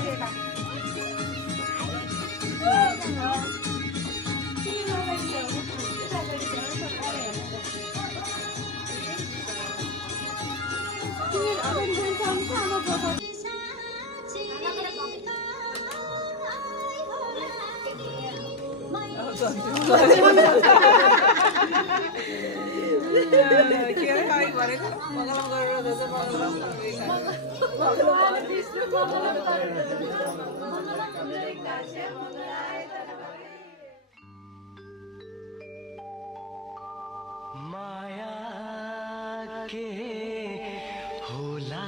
माया के होला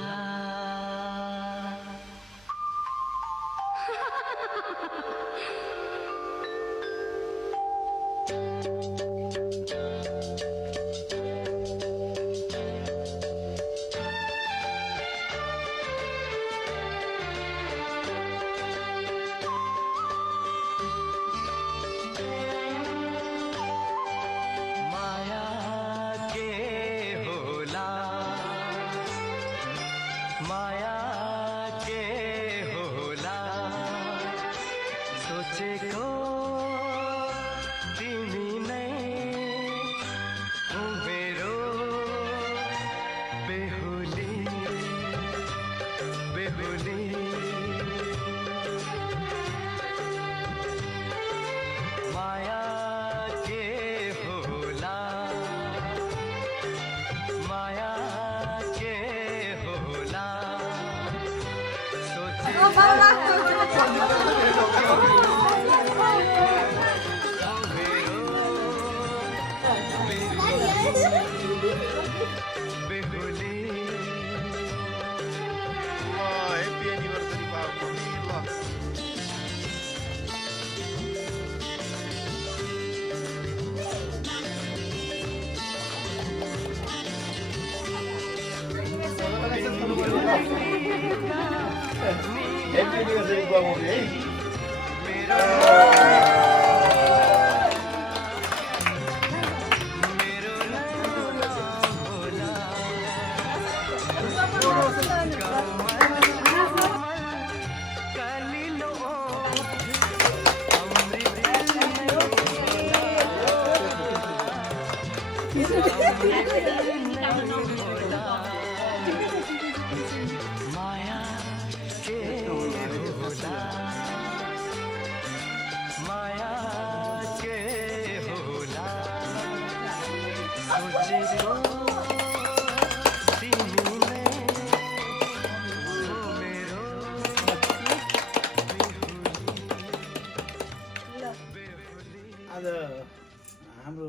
हाम्रो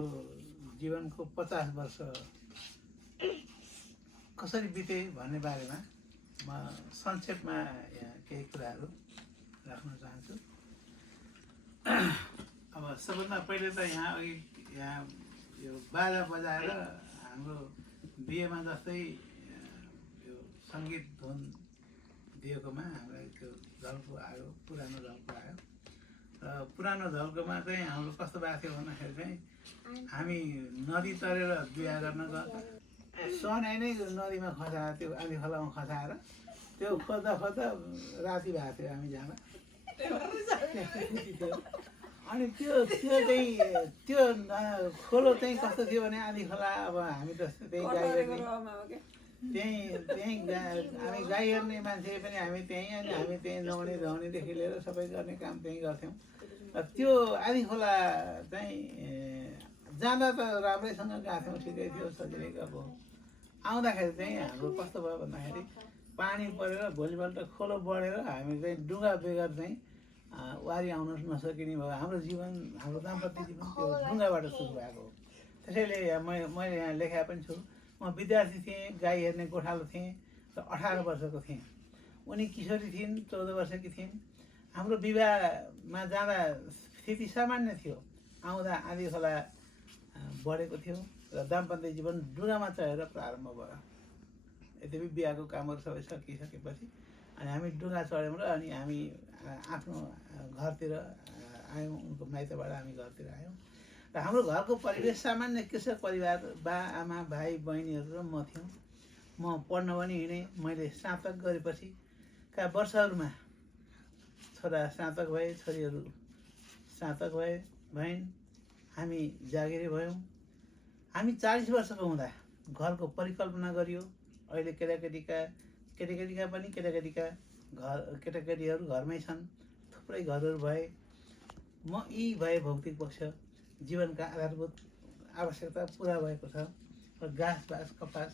जीवनको 50 वर्ष कसरी बिते भन्ने बारेमा म संक्षेपमा यहाँ केही कुराहरू राख्न चाहन्छु। अब सबभन्दा पहिले त यहाँ यो बाजा बजाएर हाम्रो बिहेमा जस्तै यो सङ्गीत धुन दिएकोमा हामीलाई त्यो झल्को आयो, पुरानो झल्को आयो। र पुरानो झल्कोमा चाहिँ हाम्रो कस्तो भएको थियो भन्दाखेरि चाहिँ हामी नदी तरेर बिहा गर्न गएको, सनै नै नदीमा खसाएर त्यो आधी खोलामा खसाएर त्यो खोज्दा खोज्दा राति भएको थियो हामी जाँदा। अनि त्यो खोलो चाहिँ कस्तो थियो भने आधी खोला, अब हामी त त्यही गाई हामी गाई हेर्ने मान्छे पनि हामी त्यहीँ, अनि हामी त्यहीँ नुहाउने धुवाउनेदेखि लिएर सबै गर्ने काम त्यहीँ गर्थ्यौँ। र त्यो आधी खोला चाहिँ जाँदा त राम्रैसँग गएको थियौँ, ठिकै थियो, सजिलै गएको। आउँदाखेरि चाहिँ हाम्रो कस्तो भयो भन्दाखेरि पानी परेर भोलिपल्ट खोलो बढेर हामी चाहिँ डुङ्गा बेगर चाहिँ वारी आउन नसकिने भयो। हाम्रो जीवन, हाम्रो दाम्पत्य जीवन त्यो डुङ्गाबाट सुरु भएको हो। त्यसैले मैले यहाँ लेखा पनि छु, म विद्यार्थी थिएँ, गाई हेर्ने गोठालो थिएँ र 18 वर्षको थिएँ। उनी किशोरी थिइन्, 14 वर्षकी थिइन्। हाम्रो विवाहमा जाँदा स्थिति सामान्य थियो, आउँदा आधी खोला बढेको थियो र दाम्पत्य जीवन डुङ्गामा चढेर प्रारम्भ भयो। यद्यपि बिहाको कामहरू सबै सकिसकेपछि अनि हामी डुङ्गा चढ्यौँ र अनि हामी आफ्नो घरतिर आयौँ, उनको माइतबाट हामी घरतिर आयौँ। र हाम्रो घरको परिवेश सामान्य कृषक परिवार, बा आमा भाइ बहिनीहरू र म थियौँ। म पढ्न पनि हिँडेँ। मैले स्नातक गरेपछि का वर्षहरूमा छोरा स्नातक भए, छोरीहरू स्नातक भइन्। हामी जागिरी भयौँ। हामी 40 वर्षको हुँदा घरको परिकल्पना गरियो। अहिले केटाकेटीका पनि केटाकेटीहरू घरमै छन्, थुप्रै घरहरू भए। म यी भए भौतिक पक्ष, जीवनका आधारभूत आवश्यकता पुरा भएको छ र घाँस बाँस कपास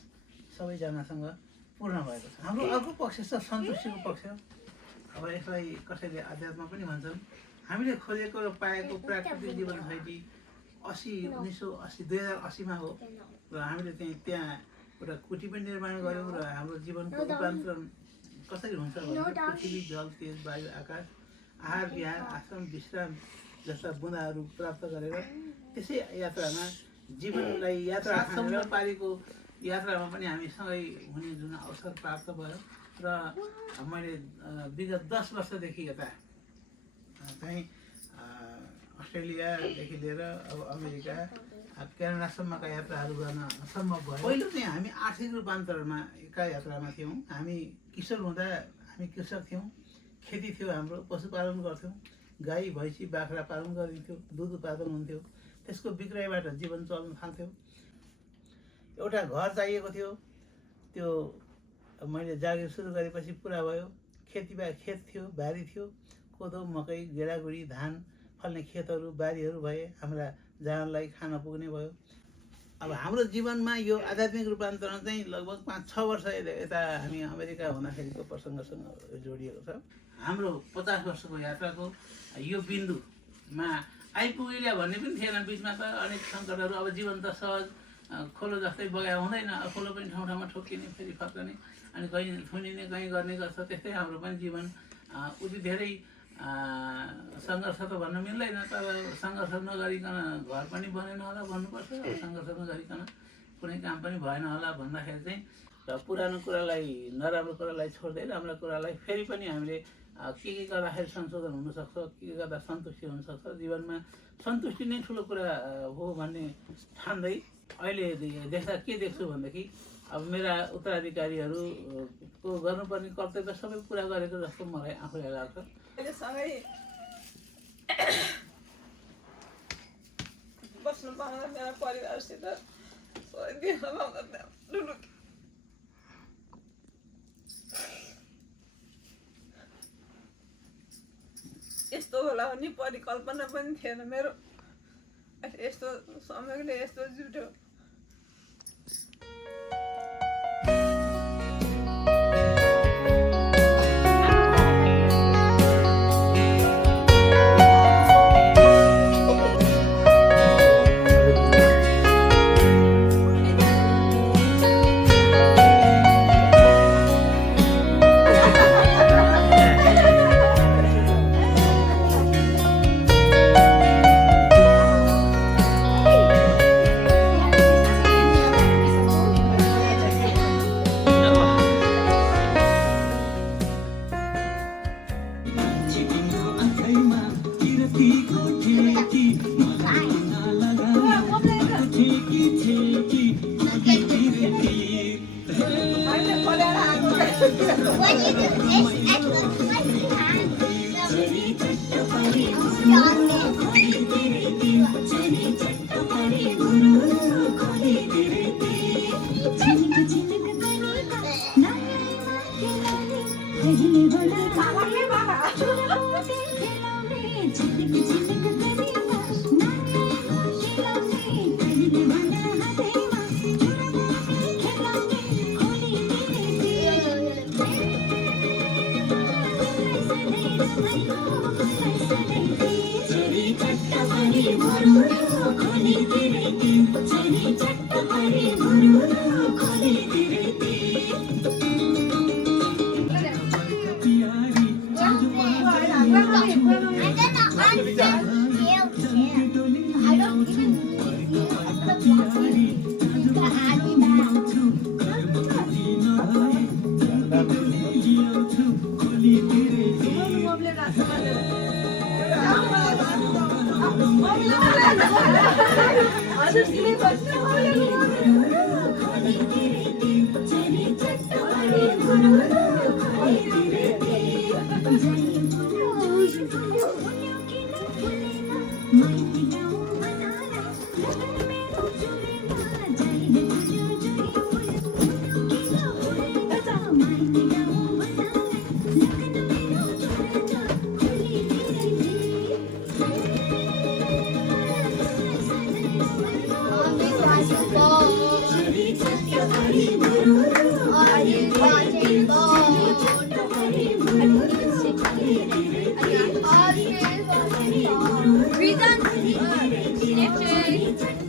सबैजनासँग पूर्ण भएको छ। हाम्रो अर्को पक्ष छ सन्तुष्टिको पक्ष। अब यसलाई कसैले अध्यात्म पनि भन्छन्। हामीले खोजेको र पाएको प्राकृतिक जीवन शैली 2080 हो र हामीले त्यहाँ एउटा कुटी पनि निर्माण गऱ्यौँ र हाम्रो जीवनको रूपान्तरण कसरी हुन्छ भने पृथ्वी, जल, तेज, वायु, आकाश, आहार विहार, आश्रम, विश्राम जस्ता बुँदाहरू प्राप्त गरेर त्यसै यात्रामा जीवनलाई यात्रा ठानेर पारीको यात्रामा पनि हामीसँगै हुने जुन अवसर प्राप्त भयो र मैले विगत 10 वर्षदेखि यता चाहिँ अस्ट्रेलियादेखि लिएर अब अमेरिका, क्यानाडासम्मका यात्राहरू गर्न सम्भव भयो। पहिलो चाहिँ हामी आर्थिक रूपान्तरणका यात्रामा थियौँ। हामी किशोर हुँदा हामी कृषक थियौँ, खेती थियो, हाम्रो पशुपालन गर्थ्यौँ, गाई भैँसी बाख्रा पालन गरिन्थ्यो, दुध उत्पादन हुन्थ्यो, त्यसको बिक्रयबाट जीवन चल्न थाल्थ्यो। एउटा घर चाहिएको थियो, त्यो मैले जागिर सुरु गरेपछि पुरा भयो। खेत थियो, बारी थियो, कोदो मकै गेडागुडी धान फल्ने खेतहरू बारीहरू भए, हाम्रा जानलाई खान पुग्ने भयो। अब हाम्रो जीवनमा यो आध्यात्मिक रूपान्तरण चाहिँ लगभग 5-6 वर्ष यता हामी अमेरिका हुँदाखेरिको प्रसङ्गसँग जोडिएको छ। हाम्रो 50 वर्षको यात्राको यो बिन्दुमा आइपुगेला भन्ने पनि थिएन। बिचमा त अनेक सङ्कटहरू, अब जीवन त सहज खोलो जस्तै बगाए हुँदैन। खोलो पनि ठाउँ ठाउँमा ठोक्किने, फेरि फर्कने, अनि कहीँ थुनिने, कहीँ गर्ने गर्छ। त्यस्तै हाम्रो पनि जीवन उति धेरै सङ्घर्ष त भन्न मिल्दैन, तर सङ्घर्ष नगरिकन घर पनि बनेन होला भन्नुपर्छ। सङ्घर्ष नगरिकन कुनै काम पनि भएन होला भन्दाखेरि चाहिँ र पुरानो कुरालाई, नराम्रो कुरालाई छोड्दै राम्रो कुरालाई फेरि पनि हामीले के गर्दाखेरि संशोधन हुनसक्छ, के गर्दा सन्तुष्टि हुनसक्छ, जीवनमा सन्तुष्टि नै ठुलो कुरा हो भन्ने ठान्दै अहिले देख्दा के देख्छु भनेदेखि अब मेरा उत्तराधिकारीहरूको गर्नुपर्ने कर्तव्य सबै पुरा गरेको जस्तो मलाई आफूलाई लाग्छ। सँगै बस्नु पाउँदा मेरा परिवारसित यस्तो होला भन्ने परिकल्पना पनि थिएन मेरो। यस्तो समयले यस्तो जुट्यो। चढी